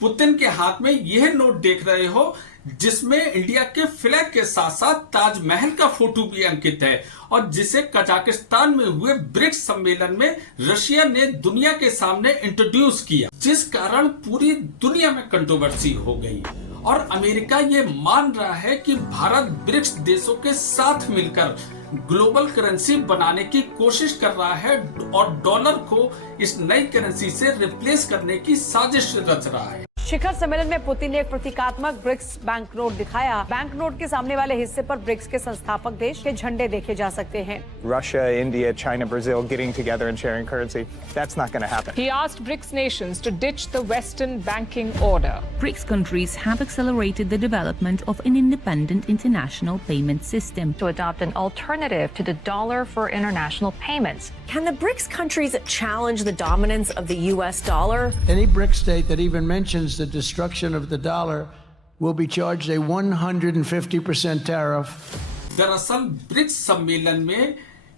Putin के हाथ में यह नोट देख रहे हो जिसमें इंडिया के फ्लैग के साथ साथ ताजमहल का फोटो भी अंकित है और जिसे कजाकिस्तान में हुए ब्रिक्स सम्मेलन में रशिया ने दुनिया के सामने इंट्रोड्यूस किया, जिस कारण पूरी दुनिया में कंट्रोवर्सी हो गई। और अमेरिका ये मान रहा है कि भारत ब्रिक्स देशों के साथ मिलकर ग्लोबल करेंसी बनाने की कोशिश कर रहा है और डॉलर को इस नई करेंसी से रिप्लेस करने की साजिश रच रहा है। शिखर सम्मेलन में पुतिन ने एक प्रतीकात्मक ब्रिक्स बैंक नोट दिखाया। बैंक नोट के सामने वाले हिस्से पर ब्रिक्स के संस्थापक देश के झंडे देखे जा सकते हैं। Russia, India, China, Brazil getting together and sharing currency. That's not going to happen. He asked BRICS nations to ditch the Western banking order. BRICS countries have accelerated the development of an independent international payment system to adopt an alternative to the dollar for international payments. Can the BRICS countries challenge the dominance of the US dollar? Any BRICS state that even mentions the destruction of the dollar will be charged a 150% tariff. दरअसल BRICS सम्मेलन में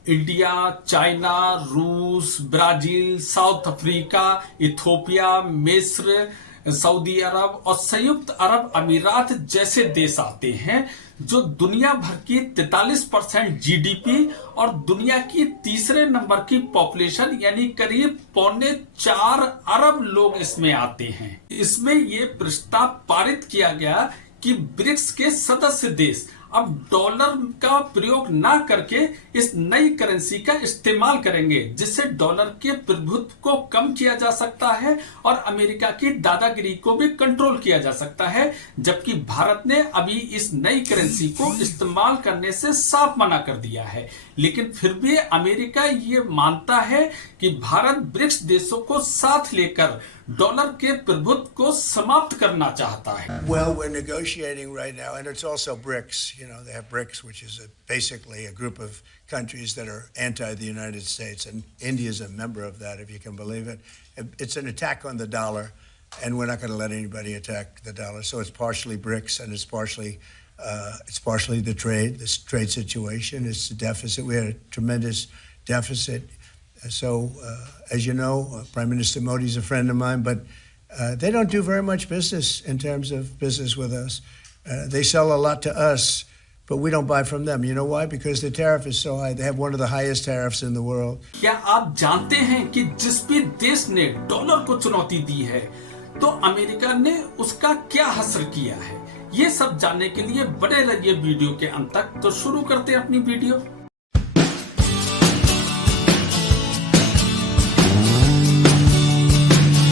India, China, रूस, Brazil, south Africa, Ethiopia, मिस्र, Saudi अरब और संयुक्त अरब अमीरात जैसे देश आते हैं जो दुनिया भर की 43% जीडीपी और दुनिया की तीसरे नंबर की पॉपुलेशन यानी करीब 3.25 अरब लोग इसमें आते हैं। इसमें ये प्रस्ताव पारित किया गया कि ब्रिक्स के सदस्य देश अब डॉलर का प्रयोग ना करके इस नई करेंसी का इस्तेमाल करेंगे, जिससे डॉलर के प्रभुत्व को कम किया जा सकता है और अमेरिका की दादागिरी को भी कंट्रोल किया जा सकता है। जबकि भारत ने अभी इस नई करेंसी को इस्तेमाल करने से साफ मना कर दिया है, लेकिन फिर भी अमेरिका ये मानता है कि भारत ब्रिक्स देशों को साथ लेकर डॉलर के प्रभुत्व को समाप्त करना चाहता है। Well, we're negotiating right now, and it's also BRICS. You know, they have BRICS, which is basically a group of countries that are anti the United States, and India is a member of that, if you can believe it. It's an attack on the dollar, and we're not going to let anybody attack the dollar. So it's partially BRICS, and it's partially the trade situation. It's the deficit. We had a tremendous deficit. So, as you know, Prime Minister Modi is a friend of mine, but they don't do very much business in terms of business with us. They sell a lot to us, but we don't buy from them. You know why? Because the tariff is so high. They have one of the highest tariffs in the world. क्या आप जानते हैं कि जिस भी देश ने dollar को चुनौती दी है, तो अमेरिका ने उसका क्या हश्र किया है? ये सब जानने के लिए बने रहिए वीडियो के अंत तक। तो शुरू करते हैं अपनी वीडियो।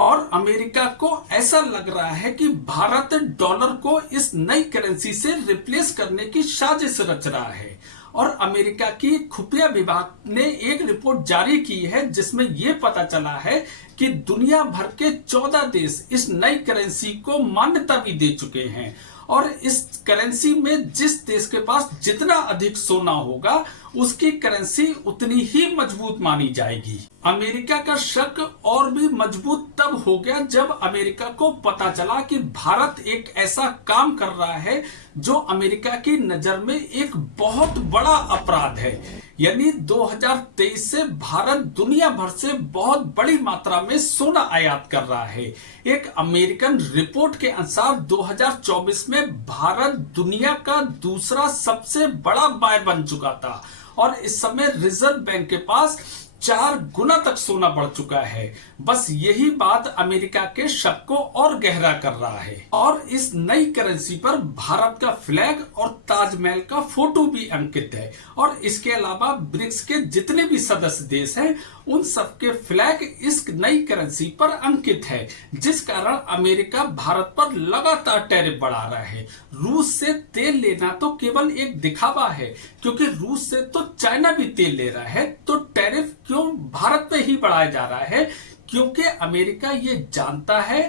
और अमेरिका को ऐसा लग रहा है कि भारत डॉलर को इस नई करेंसी से रिप्लेस करने की साजिश रच रहा है और अमेरिका की खुफिया विभाग ने एक रिपोर्ट जारी की है जिसमें यह पता चला है कि दुनिया भर के 14 देश इस नई करेंसी को मान्यता भी दे चुके हैं और इस करेंसी में जिस देश के पास जितना अधिक सोना होगा उसकी करेंसी उतनी ही मजबूत मानी जाएगी। अमेरिका का शक और भी मजबूत तब हो गया जब अमेरिका को पता चला कि भारत एक ऐसा काम कर रहा है जो अमेरिका की नजर में एक बहुत बड़ा अपराध है। यानी 2023 से भारत दुनिया भर से बहुत बड़ी मात्रा में सोना आयात कर रहा है। एक अमेरिकन रिपोर्ट के अनुसार 2024 में भारत दुनिया का दूसरा सबसे बड़ा बायर बन चुका था और इस समय रिजर्व बैंक के पास 4 गुना तक सोना बढ़ चुका है। बस यही बात अमेरिका के शक को और गहरा कर रहा है और इस नई करेंसी पर भारत का फ्लैग और ताजमहल का फोटो भी अंकित है और इसके अलावा ब्रिक्स के जितने भी सदस्य देश हैं उन सबके फ्लैग इस नई करेंसी पर अंकित है, जिस कारण अमेरिका भारत पर लगातार टैरिफ बढ़ा रहा है। रूस से तेल लेना तो केवल एक दिखावा है क्योंकि रूस से तो चाइना भी तेल ले रहा है, तो टैरिफ क्यों भारत पे ही बढ़ाया जा रहा है? क्योंकि अमेरिका ये जानता है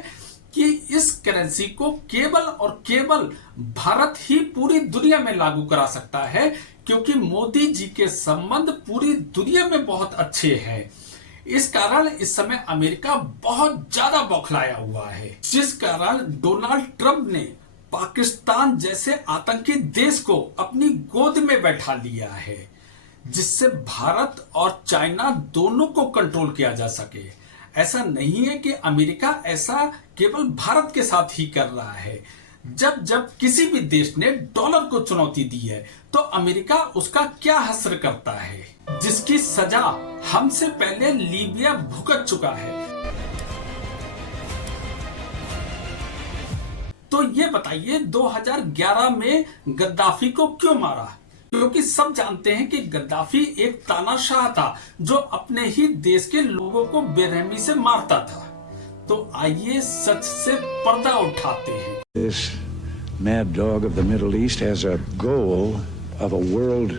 कि इस करेंसी को केवल और केवल भारत ही पूरी दुनिया में लागू करा सकता है क्योंकि मोदी जी के संबंध पूरी दुनिया में बहुत अच्छे हैं। इस कारण इस समय अमेरिका बहुत ज्यादा बौखलाया हुआ है, जिस कारण डोनाल्ड ट्रंप ने पाकिस्तान जैसे आतंकी देश को अपनी गोद में बैठा लिया है जिससे भारत और चाइना दोनों को कंट्रोल किया जा सके। ऐसा नहीं है कि अमेरिका ऐसा केवल भारत के साथ ही कर रहा है। जब जब किसी भी देश ने डॉलर को चुनौती दी है तो अमेरिका उसका क्या हश्र करता है, जिसकी सजा हमसे पहले लीबिया भुगत चुका है। तो ये बताइए 2011 में गद्दाफी को क्यों मारा? क्योंकि सब जानते हैं कि गद्दाफी एक तानाशाह था जो अपने ही देश के लोगों को बेरहमी से मारता था। तो आइए सच से पर्दा उठाते हैं। This mad dog of the Middle East has a goal of a world.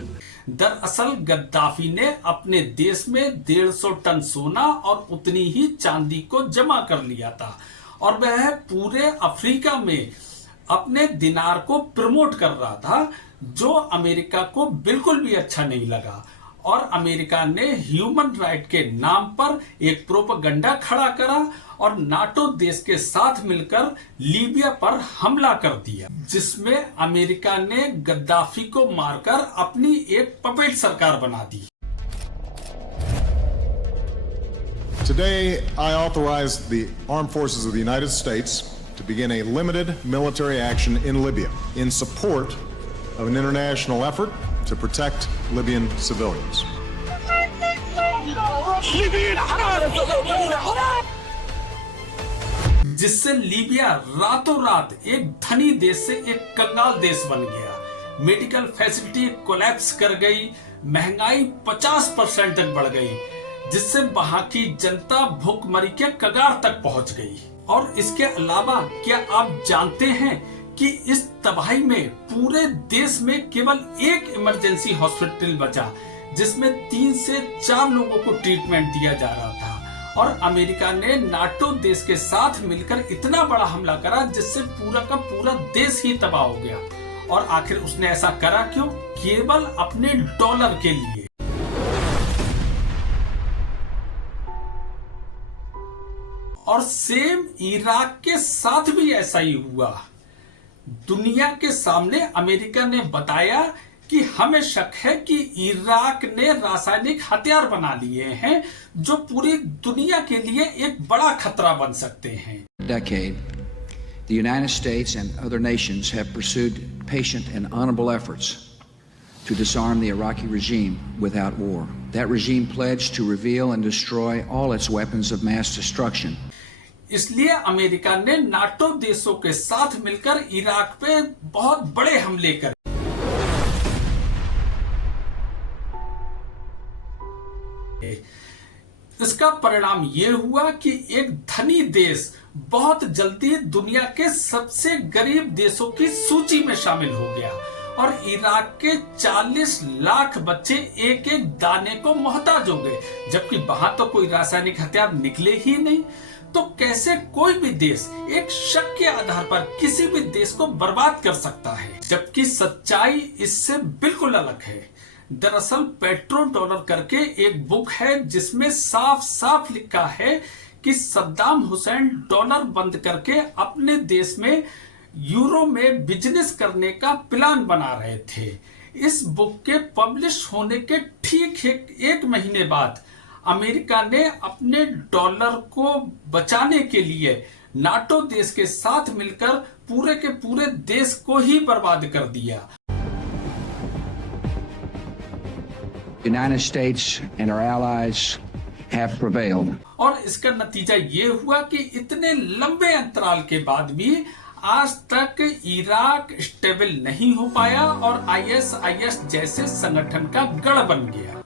दरअसल गद्दाफी ने अपने देश में 150 टन सोना और उतनी ही चांदी को जमा कर लिया था और वह पूरे अफ्रीका में अपने दिनार को प्रमोट कर रहा था, जो अमेरिका को बिल्कुल भी अच्छा नहीं लगा। और अमेरिका ने ह्यूमन राइट के नाम पर एक प्रोपेगेंडा खड़ा करा और नाटो देश के साथ मिलकर लीबिया पर हमला कर दिया, जिसमें अमेरिका ने गद्दाफी को मारकर अपनी एक पपेट सरकार बना दी। Today, I authorize the armed forces of the United States to begin a limited military action in Libya in support of an international effort to protect Libyan civilians. जिससे Libya रातों रात एक धनी देश से एक कंगाल देश बन गया। मेडिकल फैसिलिटी कोलैप्स कर गई, महंगाई 50% तक बढ़ गई, जिससे वहां की जनता भूखमरी के कगार तक पहुंच गई। और इसके अलावा क्या आप जानते हैं कि इस तबाही में पूरे देश में केवल एक इमरजेंसी हॉस्पिटल बचा, जिसमें 3 से 4 लोगों को ट्रीटमेंट दिया जा रहा था। और अमेरिका ने नाटो देश के साथ मिलकर इतना बड़ा हमला करा जिससे पूरा का पूरा देश ही तबाह हो गया। और आखिर उसने ऐसा करा क्यों? केवल अपने डॉलर के लिए। और सेम इराक के साथ भी ऐसा ही हुआ। दुनिया के सामने अमेरिका ने बताया कि हमें शक है कि इराक ने रासायनिक हथियार बना लिए हैं जो पूरी दुनिया के लिए एक बड़ा खतरा बन सकते हैं। Decade, the United States and other nations have pursued patient and honorable efforts to disarm the Iraqi regime without war. That regime pledged to reveal and destroy all its weapons of mass destruction. इसलिए America ने NATO देशों के साथ मिलकर Iraq पे बहुत बड़े हमले करे। इसका परिणाम यह हुआ कि एक धनी देश बहुत जल्दी दुनिया के सबसे गरीब देशों की सूची में शामिल हो गया और इराक के 40 लाख बच्चे एक एक दाने को मोहताज हो गए, जबकि वहां तो कोई रासायनिक हथियार निकले ही नहीं। तो कैसे कोई भी देश एक शक के आधार पर किसी भी देश को बर्बाद कर सकता है, जबकि सच्चाई इससे बिल्कुल अलग है। दरअसल पेट्रो डॉलर करके एक बुक है जिसमें साफ साफ लिखा है कि सद्दाम हुसैन डॉलर बंद करके अपने देश में यूरो में बिजनेस करने का प्लान बना रहे थे। इस बुक के पब्लिश होने के ठीक एक महीने बाद अमेरिका ने अपने डॉलर को बचाने के लिए नाटो देश के साथ मिलकर पूरे के पूरे देश को ही बर्बाद कर दिया। United States and our allies have prevailed. और इसका नतीजा ये हुआ कि इतने लंबे अंतराल के बाद भी आज तक इराक स्टेबल नहीं हो पाया और ISIS जैसे संगठन का गढ़ बन गया।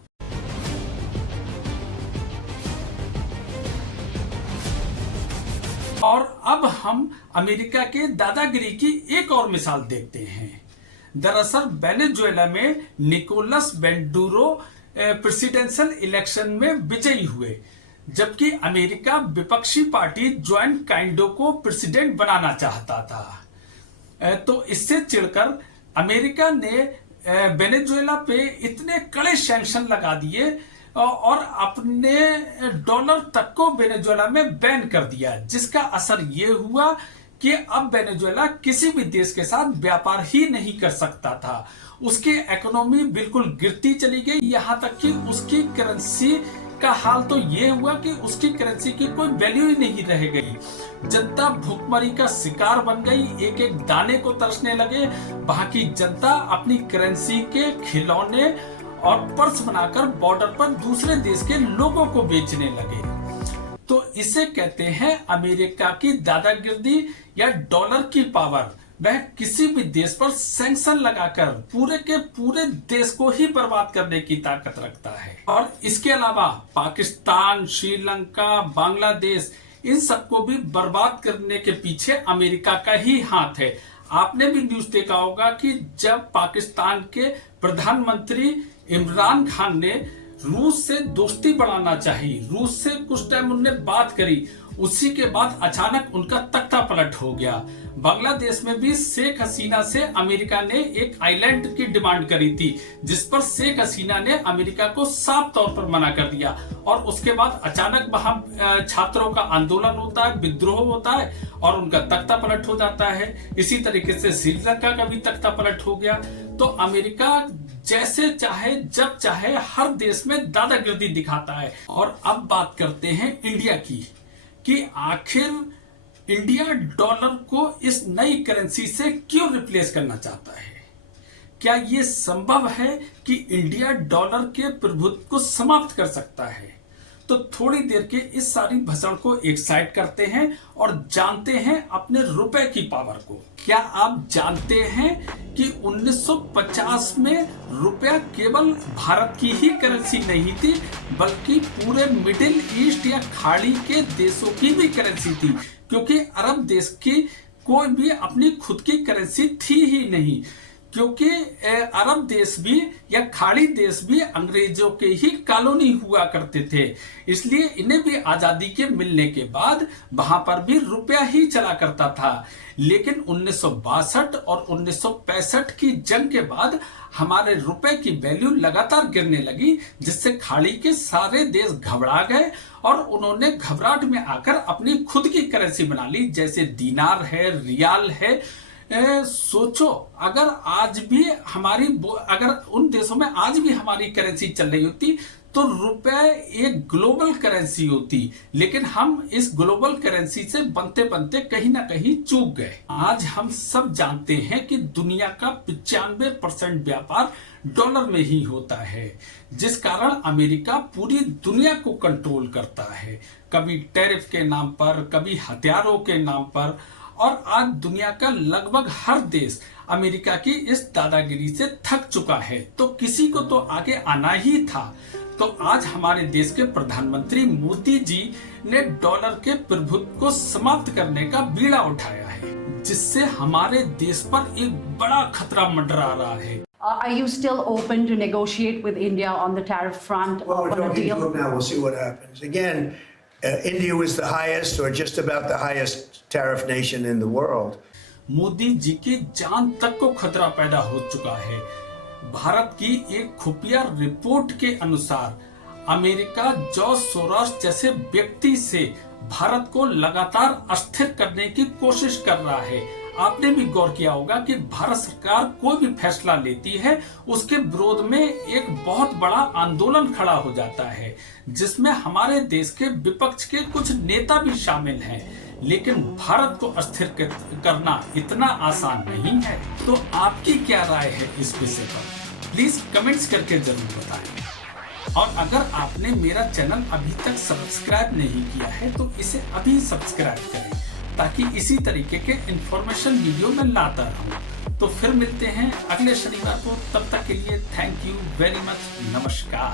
और अब हम अमेरिका के दादागिरी की एक और मिसाल देखते हैं। दरअसल वेनेजुएला में निकोलस मेडुरो प्रेसिडेंशियल इलेक्शन में विजयी हुए, जबकि अमेरिका विपक्षी पार्टी जुआन गाइडो को प्रेसिडेंट बनाना चाहता था। तो इससे चिढ़कर अमेरिका ने वेनेजुएला पे इतने कड़े सैंक्शन लगा दिए और अपने डॉलर तक को वेनेजुएला में बैन कर दिया, जिसका असर ये हुआ कि अब वेनेजुएला किसी भी देश के साथ व्यापार ही नहीं कर सकता था। उसकी इकोनॉमी बिल्कुल गिरती चली गई, यहाँ तक कि उसकी करेंसी का हाल तो ये हुआ कि उसकी करेंसी की कोई वैल्यू ही नहीं रह गई। जनता भूखमरी का शिकार बन गई, एक एक दाने को तरसने लगे। वहां की जनता अपनी करेंसी के खिलौने और पर्स बनाकर बॉर्डर पर दूसरे देश के लोगों को बेचने लगे। तो इसे कहते हैं अमेरिका की दादागिरी या डॉलर की पावर। वह किसी भी देश पर सैंक्शन लगाकर पूरे के पूरे देश को ही बर्बाद करने की ताकत रखता है। और इसके अलावा पाकिस्तान, श्रीलंका, बांग्लादेश, इन सबको भी बर्बाद करने के पीछे अमेरिका का ही हाथ है। आपने भी न्यूज देखा होगा कि जब पाकिस्तान के प्रधानमंत्री इमरान खान ने रूस से दोस्ती बढ़ाना चाहिए, रूस से कुछ टाइम उनने बात करी, उसी के बाद अचानक उनका तख्ता पलट हो गया। बांग्लादेश में भी शेख हसीना से अमेरिका ने एक आइलैंड की डिमांड करी थी, जिस पर शेख हसीना ने अमेरिका को साफ तौर पर मना कर दिया। और उसके बाद अचानक वहां छात्रों का आंदोलन होता है, विद्रोह होता है और उनका तख्ता पलट हो जाता है। इसी तरीके से श्रीलंका का भी तख्ता पलट हो गया। तो अमेरिका जैसे चाहे जब चाहे हर देश में दादागिरी दिखाता है। और अब बात करते हैं इंडिया की, कि आखिर इंडिया डॉलर को इस नई करेंसी से क्यों रिप्लेस करना चाहता है। क्या यह संभव है कि इंडिया डॉलर के प्रभुत्व को समाप्त कर सकता है? तो थोड़ी देर के इस सारी भसड़ को एक साइड करते हैं और जानते हैं अपने रुपए की पावर को। क्या आप जानते हैं कि 1950 में रुपया केवल भारत की ही करेंसी नहीं थी, बल्कि पूरे मिडिल ईस्ट या खाड़ी के देशों की भी करेंसी थी, क्योंकि अरब देश की कोई भी अपनी खुद की करेंसी थी ही नहीं। क्योंकि अरब देश भी या खाड़ी देश भी अंग्रेजों के ही कॉलोनी हुआ करते थे, इसलिए इन्हें भी आजादी के मिलने के बाद वहां पर भी रुपया ही चला करता था। लेकिन 1962 और 1965 की जंग के बाद हमारे रुपए की वैल्यू लगातार गिरने लगी, जिससे खाड़ी के सारे देश घबरा गए और उन्होंने घबराहट में आकर अपनी खुद की करेंसी बना ली, जैसे दीनार है, रियाल है। सोचो अगर आज भी अगर उन देशों में आज भी हमारी करेंसी चल रही होती तो रुपए एक ग्लोबल करेंसी होती, लेकिन हम इस ग्लोबल करेंसी से बनते बनते कहीं ना कहीं चूक गए। आज हम सब जानते हैं कि दुनिया का 95% व्यापार डॉलर में ही होता है, जिस कारण अमेरिका पूरी दुनिया को कंट्रोल करता है, कभी टैरिफ के नाम पर, कभी हथियारों के नाम पर। और आज दुनिया का लगभग हर देश अमेरिका की इस दादागिरी से थक चुका है, तो किसी को तो आगे आना ही था। तो आज हमारे देश के प्रधानमंत्री मोदी जी ने डॉलर के प्रभुत्व को समाप्त करने का बीड़ा उठाया है, जिससे हमारे देश पर एक बड़ा खतरा मंडरा रहा है। Are you still open to negotiate with India on the tariff front? Well, we're talking to them now. We'll see what happens. Again, India was the highest or just about the highest tariff nation in the world. Modi ji की जान तक को खतरा पैदा हो चुका है। भारत की एक खुफिया रिपोर्ट के अनुसार अमेरिका जॉर्ज सोरोस जैसे व्यक्ति से भारत को लगातार अस्थिर करने की कोशिश कर रहा है। आपने भी गौर किया होगा कि भारत सरकार कोई भी फैसला लेती है उसके विरोध में एक बहुत बड़ा आंदोलन खड़ा हो जाता है, जिसमें हमारे देश के विपक्ष के कुछ नेता भी शामिल हैं। लेकिन भारत को अस्थिर करना इतना आसान नहीं है। तो आपकी क्या राय है इस विषय पर? प्लीज कमेंट्स करके जरूर बताएं। और अगर आपने मेरा चैनल अभी तक सब्सक्राइब नहीं किया है तो इसे अभी सब्सक्राइब करें, ताकि इसी तरीके के इंफॉर्मेशन वीडियो में लाता रहूं। तो फिर मिलते हैं अगले शनिवार को, तब तक के लिए थैंक यू वेरी मच, नमस्कार।